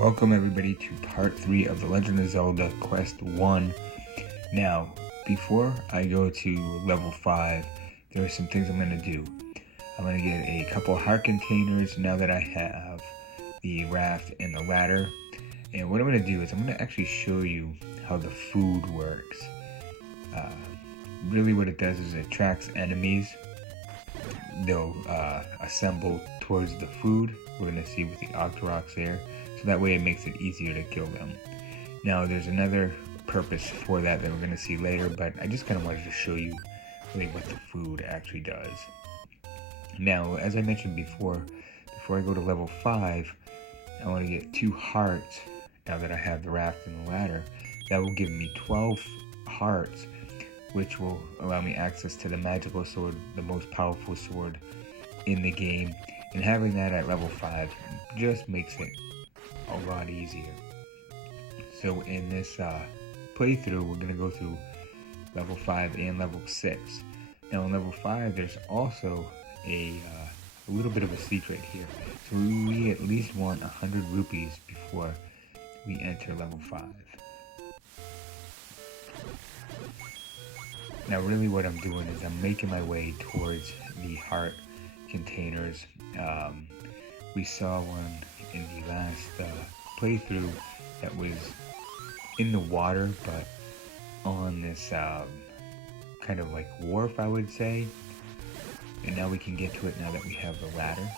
Welcome everybody to part 3 of The Legend of Zelda Quest 1. Now, before I go to level 5, there are some things I'm going to do. I'm going to get a couple heart containers now that I have the raft and the ladder. And what I'm going to do is I'm going to actually show you how the food works. Really what it does is it tracks enemies. They'll assemble towards the food. We're going to see with the Octoroks there. So that way it makes it easier to kill them. Now there's another purpose for that we're going to see later, but I just kind of wanted to show you really what the food actually does. Now, as I mentioned before I go to level 5, I want to get 2 hearts now that I have the raft and the ladder. That will give me 12 hearts, which will allow me access to the magical sword, the most powerful sword in the game. And having that at level 5 just makes it a lot easier. So in this playthrough, we're going to go through level 5 and level 6. Now in level 5, there's also a little bit of a secret here. So we at least want 100 rupees before we enter level 5. Now really what I'm doing is I'm making my way towards the heart containers. We saw one in the last playthrough that was in the water, but on this kind of like wharf, I would say. And now we can get to it now that we have the ladder.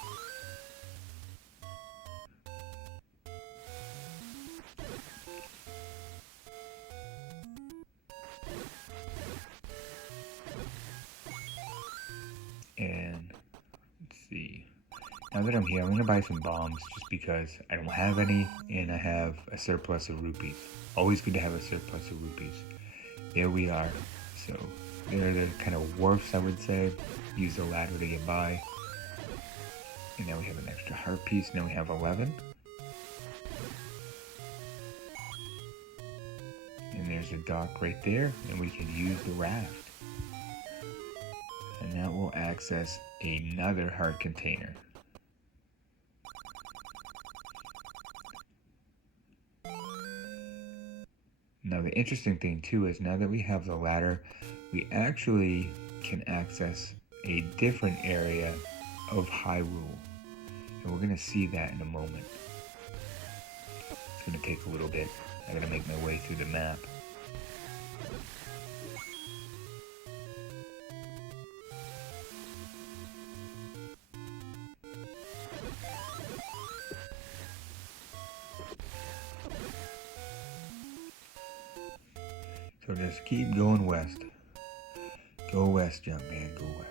And let's see. Now that I'm here, I'm going to buy some bombs just because I don't have any and I have a surplus of rupees. Always good to have a surplus of rupees. There we are. So they're the kind of wharfs, I would say. Use the ladder to get by. And now we have an extra heart piece. Now we have 11. And there's a dock right there. And we can use the raft. And that will access another heart container. Now the interesting thing too is now that we have the ladder, we actually can access a different area of Hyrule. And we're going to see that in a moment. It's going to take a little bit. I got to make my way through the map. So just keep going west. Go west, young man, go west.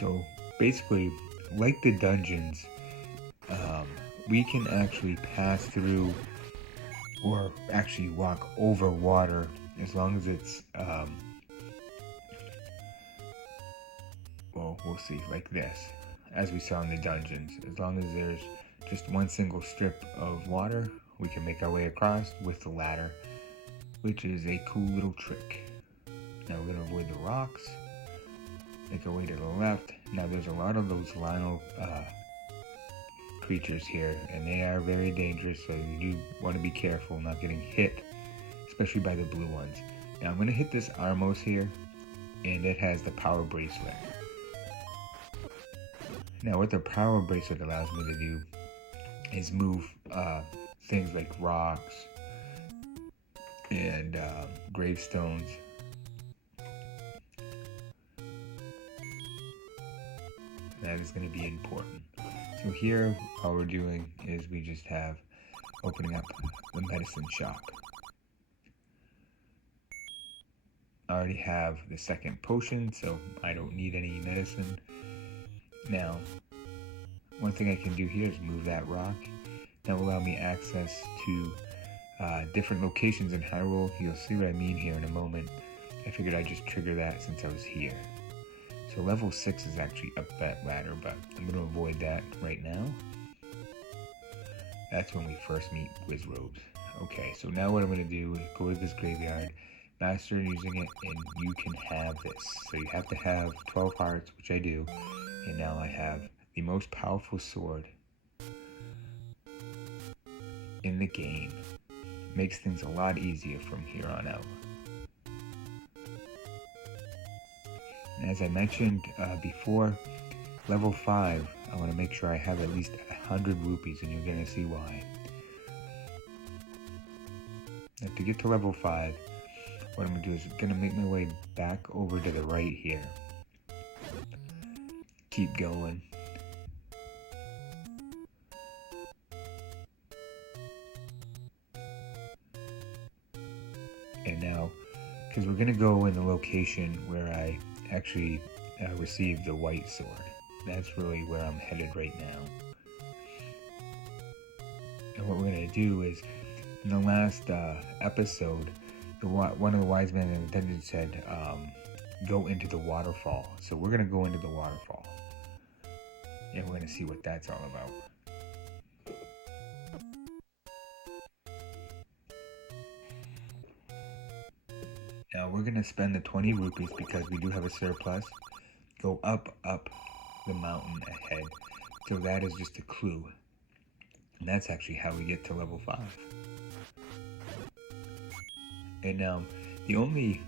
So basically, like the dungeons, we can actually pass through or actually walk over water as long as it's, well, we'll see, like this. As we saw in the dungeons, as long as there's just one single strip of water, we can make our way across with the ladder, which is a cool little trick. Now we're going to avoid the rocks, make our way to the left. Now there's a lot of those Lionel creatures here, and they are very dangerous, so you do want to be careful not getting hit, especially by the blue ones. Now I'm going to hit this Armos here, and it has the power bracelet. Now what the power bracelet allows me to do is move things like rocks and gravestones. That is going to be important. So here all we're doing is we just have opening up the medicine shop. I already have the second potion, so I don't need any medicine. Now, one thing I can do here is move that rock. That will allow me access to different locations in Hyrule. You'll see what I mean here in a moment. I figured I'd just trigger that since I was here. So level 6 is actually up that ladder, but I'm going to avoid that right now. That's when we first meet Wizrobes. Okay, so now what I'm going to do is go to this graveyard, master using it, and you can have this. So you have to have 12 hearts, which I do, and now I have the most powerful sword in the game. Makes things a lot easier from here on out. And as I mentioned before, level 5, I want to make sure I have at least 100 rupees, and you're going to see why. Now to get to level 5, what I'm going to do is I'm going to make my way back over to the right here. Keep going. And now, because we're going to go in the location where I actually received the white sword. That's really where I'm headed right now. And what we're going to do is, in the last episode, one of the wise men in the dungeon said, go into the waterfall. So we're going to go into the waterfall. And we're going to see what that's all about. Now we're going to spend the 20 rupees because we do have a surplus. Go up the mountain ahead. So that is just a clue. And that's actually how we get to level 5. And the only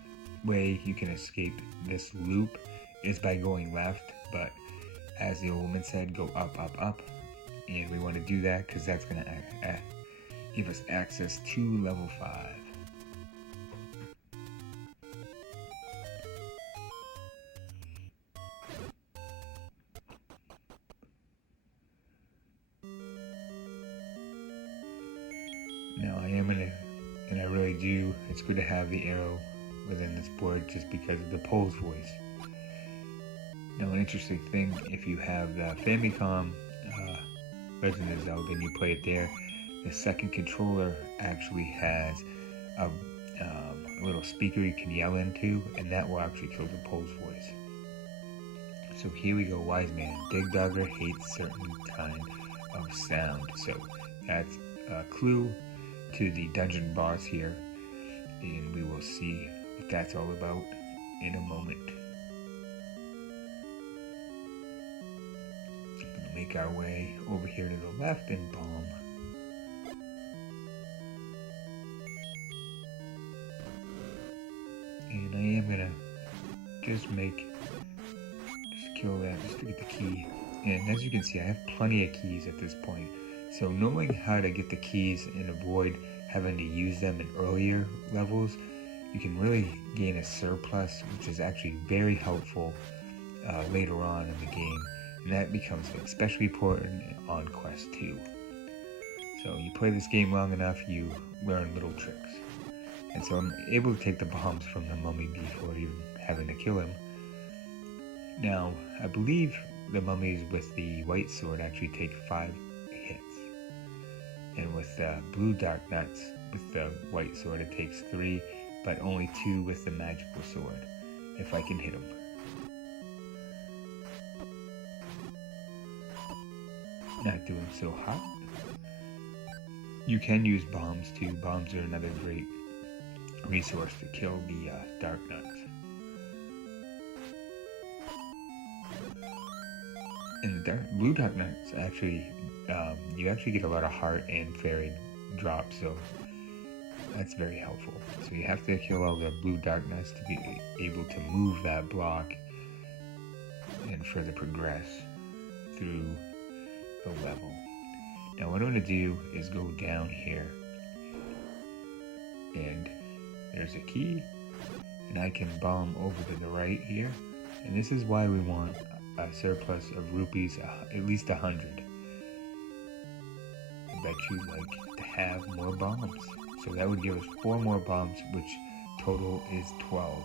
way you can escape this loop is by going left, but as the old woman said, go up, and we want to do that because that's going to give us access to level 5. Now I am going to, and I really do, it's good to have the arrow within this board just because of the Pole's voice. Now an interesting thing, if you have the Famicom Legend of Zelda and you play it there, the second controller actually has a little speaker you can yell into, and that will actually kill the Pole's voice. So here we go, wise man. Dig Dugger hates certain kind of sound. So that's a clue to the dungeon boss here, and we will see what that's all about in a moment. We'll make our way over here to the left and bomb. And I am gonna just kill that just to get the key. And as you can see, I have plenty of keys at this point. So knowing how to get the keys and avoid having to use them in earlier levels, you can really gain a surplus, which is actually very helpful later on in the game. And that becomes especially important on Quest 2. So you play this game long enough, you learn little tricks. And so I'm able to take the bombs from the mummy before even having to kill him. Now, I believe the mummies with the white sword actually take 5 hits. And with the blue dark nuts with the white sword it takes 3, but only 2 with the magical sword, if I can hit them. Not doing so hot. You can use bombs too. Bombs are another great resource to kill the dark nuts. And the blue dark nuts actually, you actually get a lot of heart and fairy drops, so that's very helpful. So you have to kill all the blue dark nuts to be able to move that block and further progress through the level. Now what I'm going to do is go down here, and there's a key, and I can bomb over to the right here, and this is why we want a surplus of rupees, at least 100. I bet you'd like to have more bombs. So that would give us 4 more bombs, which total is 12.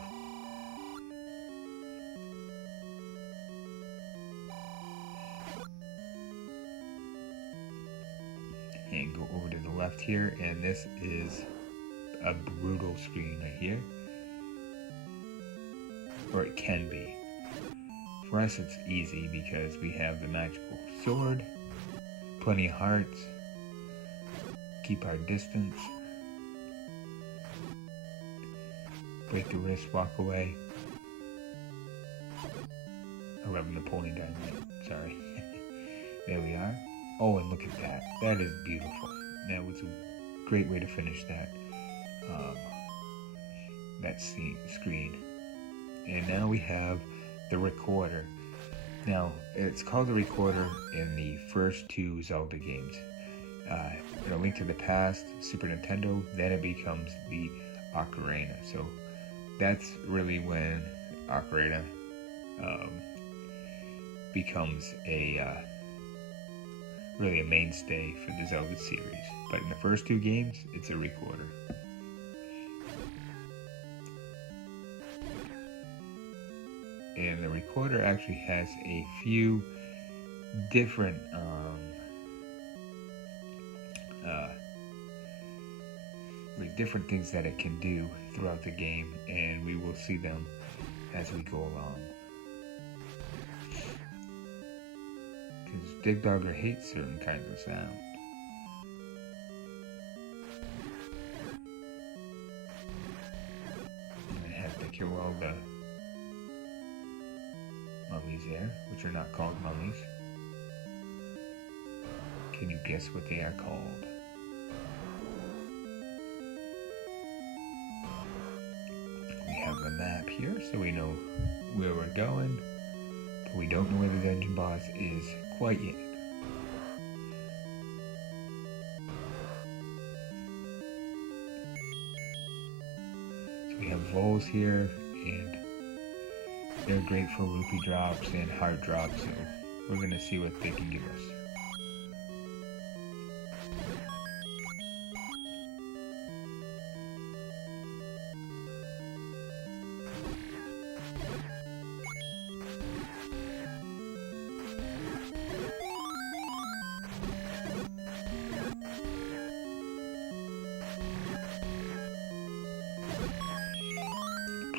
And go over to the left here, and this is a brutal screen right here. Or it can be. For us it's easy because we have the magical sword, plenty of hearts, keep our distance, break the wrist, walk away. 11 Napoleon Dynamite, sorry. There we are. Oh, and look at that. That is beautiful. That was a great way to finish that screen. And now we have the recorder. Now, it's called the recorder in the first two Zelda games. In A Link to the Past, Super Nintendo, then it becomes the ocarina. So that's really when ocarina becomes really a mainstay for the Zelda series. But in the first two games, it's a recorder. And the recorder actually has a few different different things that it can do throughout the game, and we will see them as we go along. Because Dig Dogger hates certain kinds of sound. I have to kill all the mummies there, which are not called mummies. Can you guess what they are called? We have the map here, so we know where we're going, but we don't know where the dungeon boss is quite yet. So we have voles here, and they're great for rupee drops and heart drops, so we're going to see what they can give us.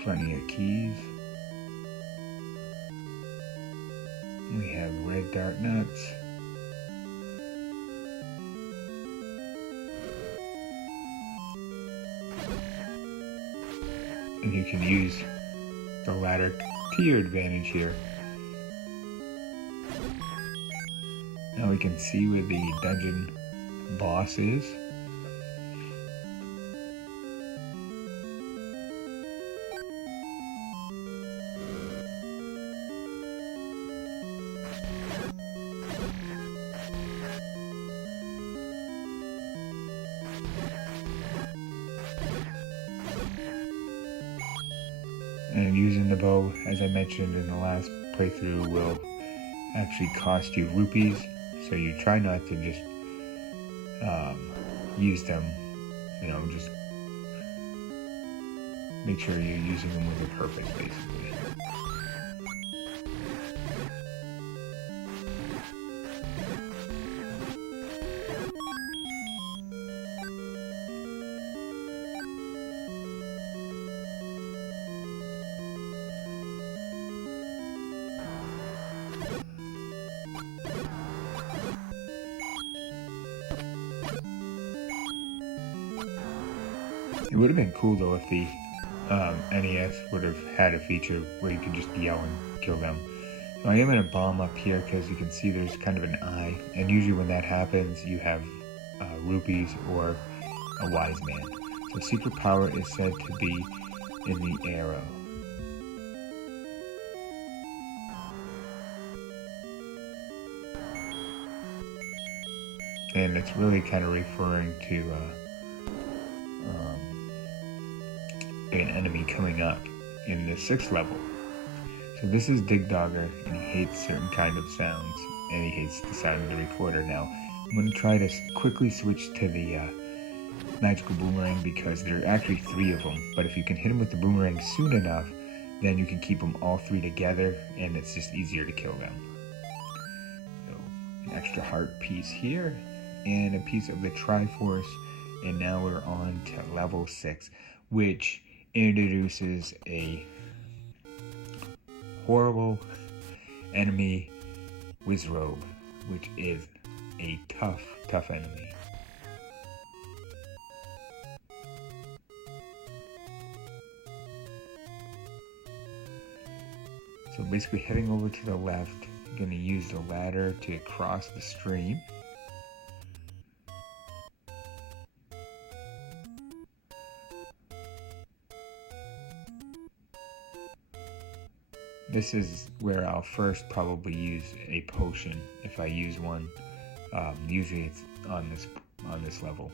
Plenty of keys. We have red dart nuts. And you can use the ladder to your advantage here. Now we can see where the dungeon boss is. And using the bow, as I mentioned in the last playthrough, will actually cost you rupees, so you try not to just use them, just make sure you're using them with a purpose, basically. It would have been cool though if the NES would have had a feature where you could just yell and kill them. So I am going to bomb up here because you can see there's kind of an eye, and usually when that happens you have rupees or a wise man. So secret power is said to be in the arrow. And it's really kind of referring to an enemy coming up in the 6th level. So this is Dig Dogger, and he hates certain kind of sounds, and he hates the sound of the recorder. Now, I'm going to try to quickly switch to the magical boomerang because there are actually 3 of them, but if you can hit them with the boomerang soon enough, then you can keep them all 3 together, and it's just easier to kill them. So, an extra heart piece here, and a piece of the Triforce, and now we're on to level 6, which introduces a horrible enemy, Wizrobe, which is a tough enemy. So basically heading over to the left, I'm going to use the ladder to cross the stream. This is where I'll first probably use a potion if I use one. Usually it's on this level.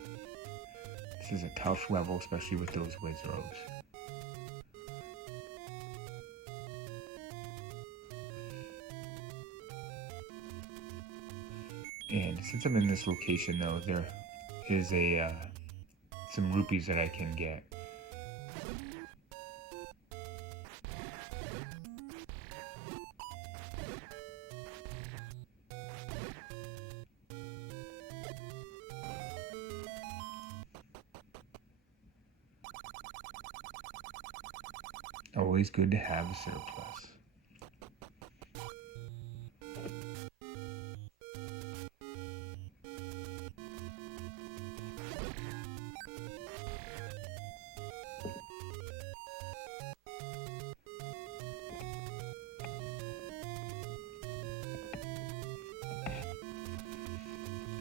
This is a tough level, especially with those Wizrobes. And since I'm in this location though, there is some rupees that I can get. Always good to have a surplus.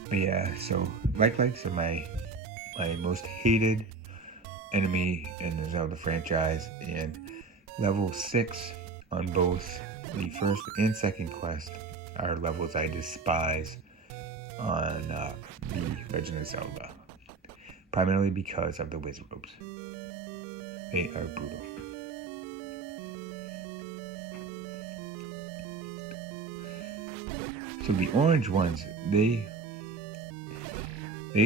But yeah, so likes are my most hated enemy in the Zelda franchise, and level 6 on both the first and second quest are levels I despise on the Legend of Zelda, primarily because of the Wizrobes. They are brutal. So the orange ones, they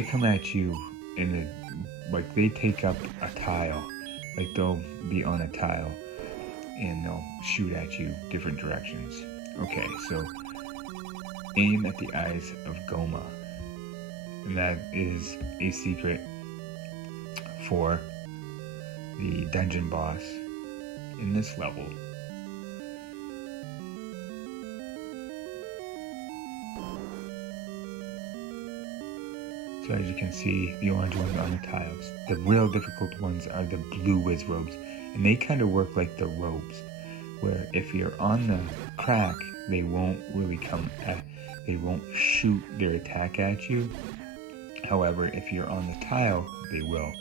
come at you in like they take up a tile, like they'll be on a tile and they'll shoot at you different directions. Okay, so aim at the eyes of Goma, and that is a secret for the dungeon boss in this level. So as you can see, the orange ones on the tiles. The real difficult ones are the blue Wizrobes, and they kind of work like the robes, where if you're on the crack, they won't really they won't shoot their attack at you. However, if you're on the tile, they will.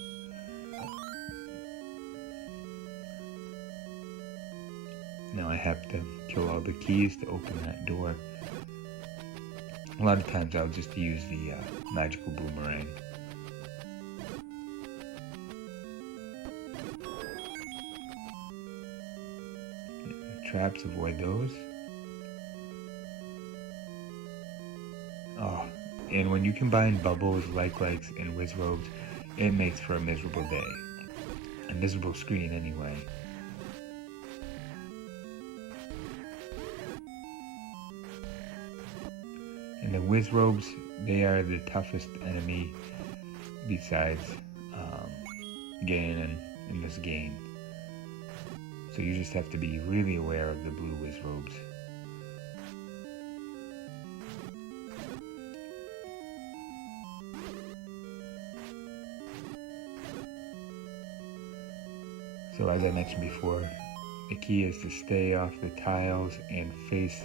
Now I have to kill all the keys to open that door. A lot of times I'll just use the magical boomerang. Traps, avoid those. Oh, and when you combine bubbles, likes, and Wizrobes, it makes for a miserable day. A miserable screen anyway. And the Wizrobes, they are the toughest enemy besides Ganon in this game. So you just have to be really aware of the blue Wizrobes. So as I mentioned before, the key is to stay off the tiles and face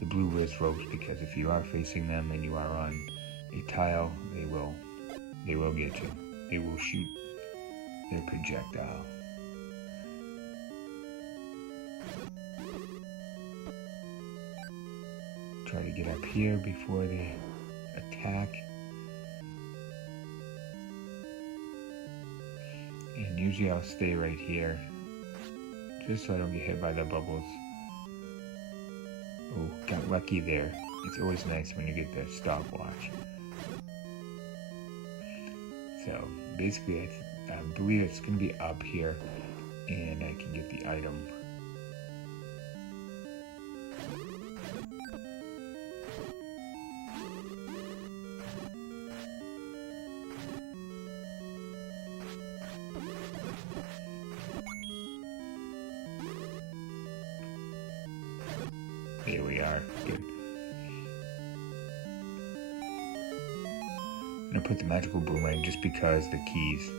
the blue Wizrobes, because if you are facing them and you are on a tile, they will get you. They will shoot their projectile. Try to get up here before they attack. And usually I'll stay right here, just so I don't get hit by the bubbles. Oh, got lucky there. It's always nice when you get the stopwatch. So basically I believe it's going to be up here, and I can get the item. There we are. Good. I'm going to put the magical boomerang just because the keys.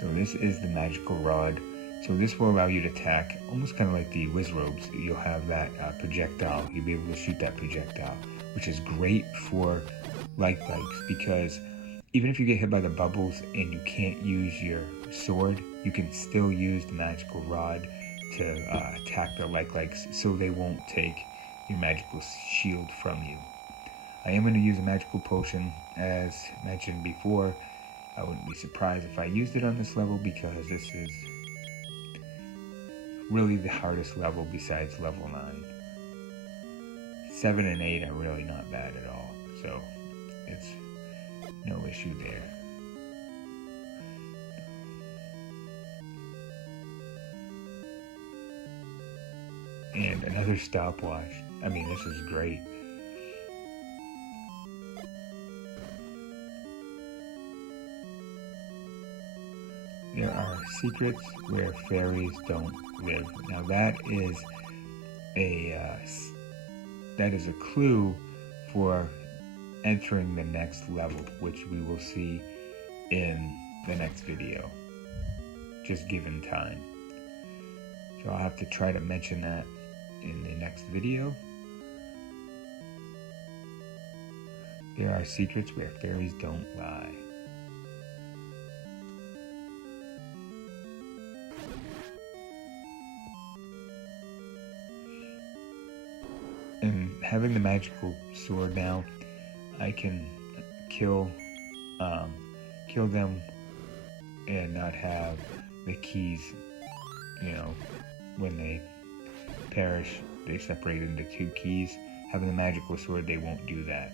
So this is the magical rod. So this will allow you to attack, almost kind of like the Wizrobes. You'll have that projectile. You'll be able to shoot that projectile, which is great for light spikes, because even if you get hit by the bubbles and you can't use your sword, you can still use the magical rod to attack the light spikes, so they won't take your magical shield from you. I am going to use a magical potion, as mentioned before. I wouldn't be surprised if I used it on this level, because this is really the hardest level besides level 9. 7 and 8 are really not bad at all, so it's no issue there. And another stopwatch. I mean, this is great. There are secrets where fairies don't live. Now that is a clue for entering the next level, which we will see in the next video, just given time. So I'll have to try to mention that in the next video. There are secrets where fairies don't lie. And having the magical sword now, I can kill them and not have the keys, when they perish, they separate into 2 keys. Having the magical sword, they won't do that.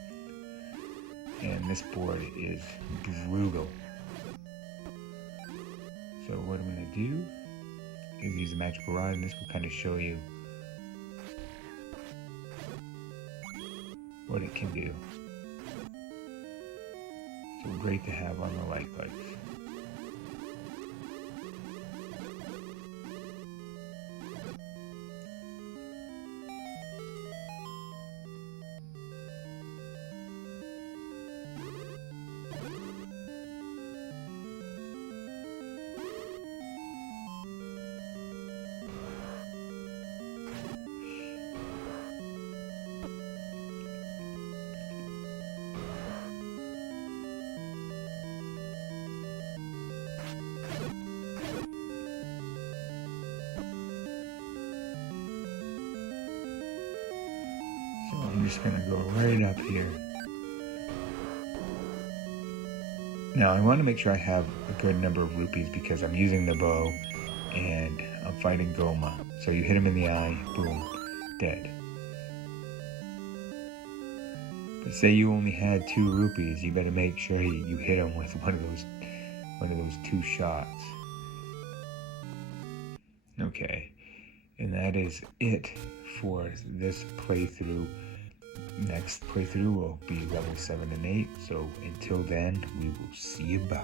And this board is brutal. So what I'm going to do is use a magical rod, and this will kind of show you what it can do. So great to have on the light spikes. I'm just going to go right up here. Now I want to make sure I have a good number of rupees, because I'm using the bow and I'm fighting Goma. So you hit him in the eye, boom, dead. But say you only had 2 rupees, you better make sure you hit him with one of those 2 shots. Okay, and that is it for this playthrough. Next playthrough will be level 7 and 8, so until then, we will see you bye.